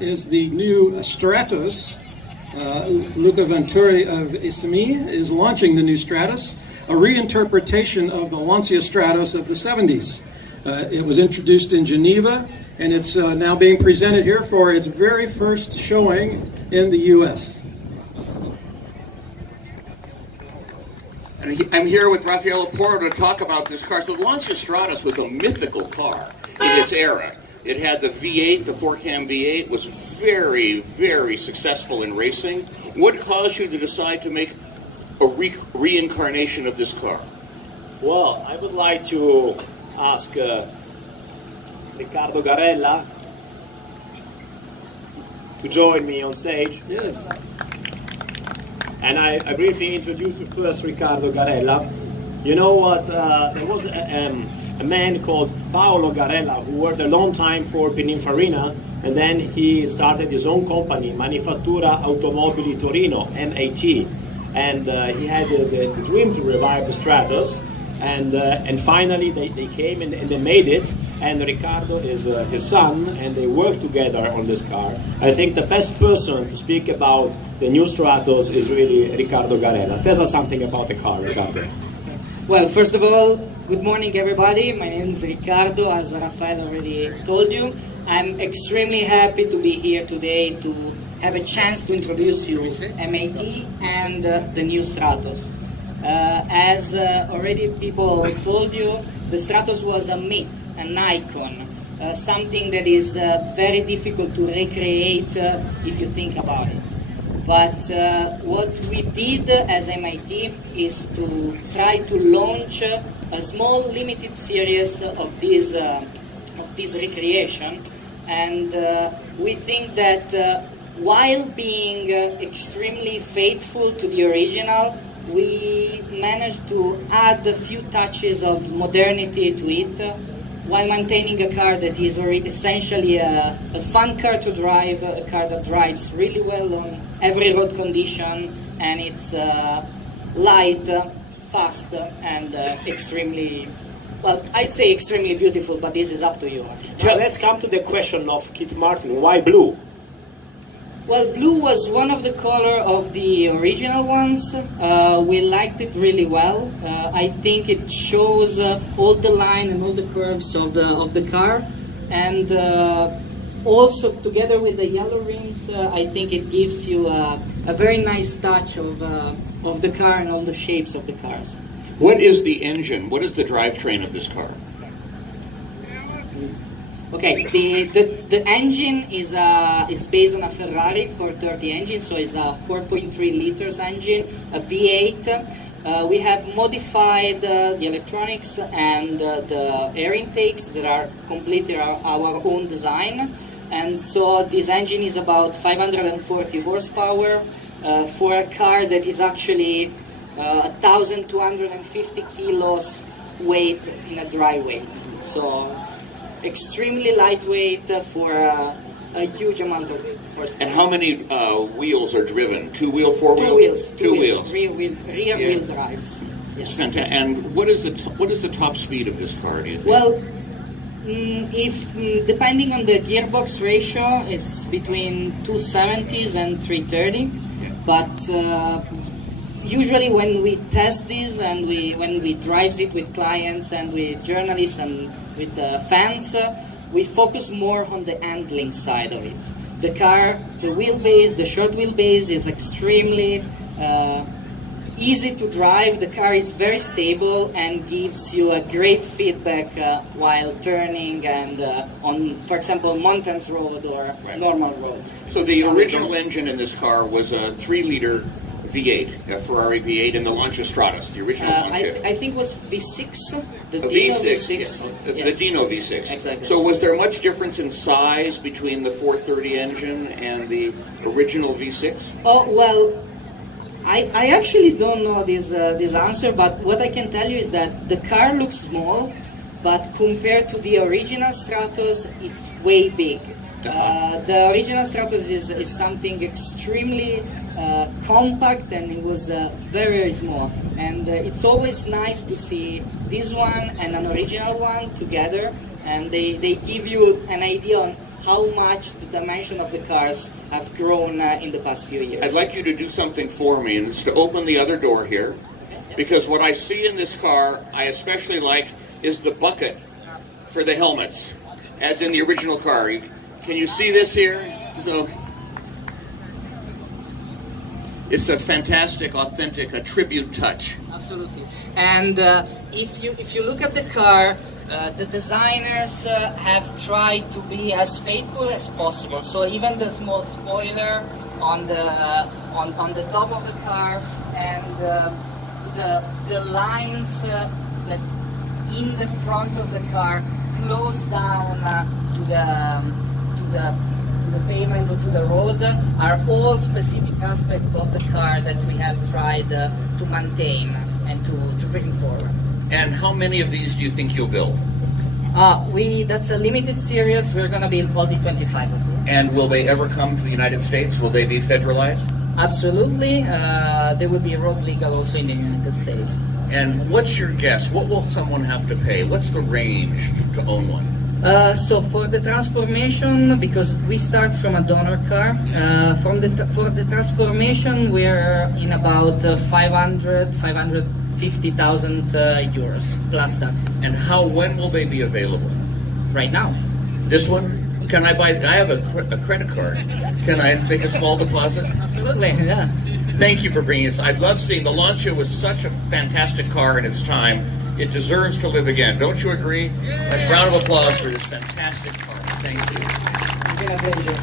is the new Stratos. Luca Venturi of Isami is launching the new Stratos, a reinterpretation of the Lancia Stratos of the 70s. It was introduced in Geneva, and it's now being presented here for its very first showing in the U.S. I'm here with Raffaele Porro to talk about this car. So the Lancia Stratos was a mythical car in its era. It had the V8, the 4-cam V8, was very, very successful in racing. What caused you to decide to make a reincarnation of this car? Well, I would like to ask Riccardo Garella to join me on stage. Yes. And I briefly introduce you first, Riccardo Garella. You know what, there was a man called Paolo Garella who worked a long time for Pininfarina, and then he started his own company, Manifattura Automobili Torino, MAT. And he had the dream to revive the Stratos, and finally they came and they made it. And Riccardo is his son, and they work together on this car. I think the best person to speak about the new Stratos is really Riccardo Garella. Tell us something about the car, Riccardo. Well, first of all, good morning everybody. My name is Riccardo, as Raffaele already told you. I'm extremely happy to be here today to have a chance to introduce you MAT and the new Stratos. As already people told you, the Stratos was a myth, an icon, something that is very difficult to recreate if you think about it. But what we did as MIT is to try to launch a small limited series of this recreation, and we think that while being extremely faithful to the original, we managed to add a few touches of modernity to it, while maintaining a car that is essentially a fun car to drive, a car that drives really well on every road condition, and it's light, fast, and extremely, well, I'd say extremely beautiful, but this is up to you. Well, let's come to the question of Keith Martin. Why blue? Well, blue was one of the color of the original ones. We liked it really well. I think it shows all the line and all the curves of the car, and also together with the yellow rims, I think it gives you a very nice touch of the car and all the shapes of the cars. What is the engine? What is the drivetrain of this car? Okay, the engine is based on a Ferrari 430 engine, so it's a 4.3 liters engine, a V8. We have modified the electronics and the air intakes that are completely our own design, and so this engine is about 540 horsepower for a car that is actually 1,250 kilos weight in a dry weight. So extremely lightweight for a huge amount of horsepower. And how many wheels are driven? Two-wheel, four-wheel? Two wheels. Two wheels. Rear wheel drives. It's fantastic. And what is the top speed of this car, do you think? Well, depending on the gearbox ratio, it's between 270s and 330. Yeah. But usually when we test this and when we drive it with clients and with journalists and with fans, we focus more on the handling side of it. The car, the wheelbase, the short wheelbase is extremely easy to drive. The car is very stable and gives you a great feedback while turning and on, for example, mountains road or normal road. So the original engine in this car was a 3-liter V8, a Ferrari V8, and the Lancia Stratos, the original Lancia. I think it was V6, the a Dano V6, V6. yes. Yes. The Dano V6. Exactly. So was there much difference in size between the 430 engine and the original V6? Oh, well, I actually don't know this answer, but what I can tell you is that the car looks small, but compared to the original Stratos, it's way big. The original Stratos is something extremely compact, and it was very, very small. And it's always nice to see this one and an original one together, and they give you an idea on how much the dimension of the cars have grown in the past few years. I'd like you to do something for me, and it's to open the other door here, because what I see in this car, I especially like, is the bucket for the helmets, as in the original car. Can you see this here? So it's a fantastic, authentic, a tribute touch. Absolutely. And if you look at the car, the designers have tried to be as faithful as possible. So even the small spoiler on the top of the car, and the lines that in the front of the car close down to the pavement or to the road are all specific aspects of the car that we have tried to maintain and to bring forward. And how many of these do you think you'll build? That's a limited series. We're going to build all the 25 of them. And will they ever come to the United States? Will they be federalized? Absolutely. They will be road legal also in the United States. And what's your guess? What will someone have to pay? What's the range to own one? So for the transformation, because we start from a donor car, for the transformation we're in about 550,000 euros plus taxes. And when will they be available? Right now. This one? Can I buy? I have a credit card. Can I make a small deposit? Absolutely, yeah. Thank you for bringing us. I love seeing the Lancia was such a fantastic car in its time. It deserves to live again. Don't you agree? A round of applause for this fantastic car. Thank you. It's been a pleasure.